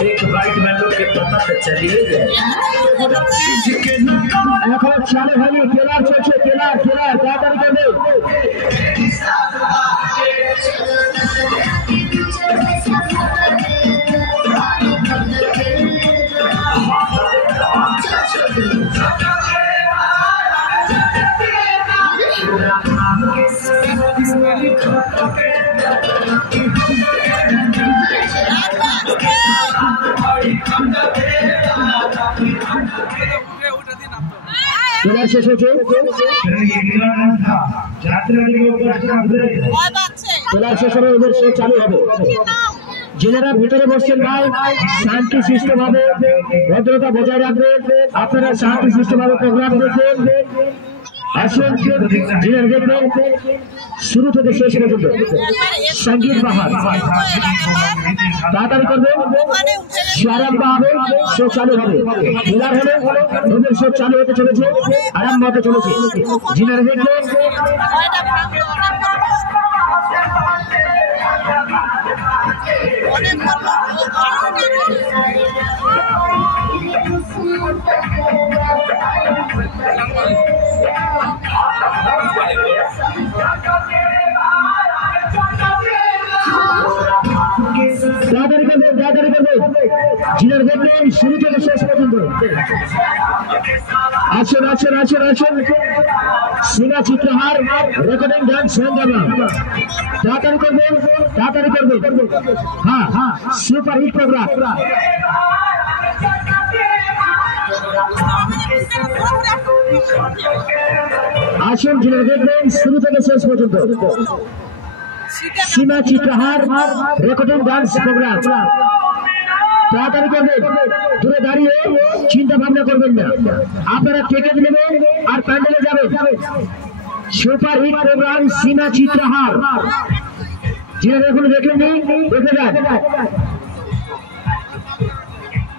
एक white mango के पत्ता पे चलिए এখন চালে হলো কেলা চলছে কেলা কেলা তাড়াতাড়ি করবে शेष हो चालू হবে जिनारा ভিতরে বসছেন ভাই শান্তি সুষ্ঠুভাবে ভদ্রতা বজায় রাখবেন আপনারা শান্তি সুষ্ঠুভাবে প্রোগ্রাম দেখবেন আসুন জিনার দেখবেন শুরু থেকে শেষ পর্যন্ত संगीत बाहर তাড়াতাড়ি করবেন আরম্ভ হবে শো চালু হবে খেলার হলে ওদের শো চালু হতে চলেছে আরম্ভ হতে চলেছে জিনার দেখবেন जिनार देखবেন শুরু থেকে শেষ পর্যন্ত আসুন আসুন আসুন আসুন সিনা চিত্রহার রেকর্ডিং ডান্স সংগ্রাম তাড়াতাড়ি করবেন হ্যাঁ হ্যাঁ সুপার হিট প্রোগ্রাম আসুন জিনার দেখবেন শুরু থেকে শেষ পর্যন্ত सीमा चित्रहार रेकर्डिंग डांस प्रोग्राम তাড়াতাড়ি করবেন দূরে দাঁড়িয়ে চিন্তা ভাবনা করবেন না আপনারা টিকিট নেবেন আর প্যান্ডেলে যাবেন সুপার হিট প্রোগ্রাম सीमा चित्रहार जिन्हें देखने देखते जाए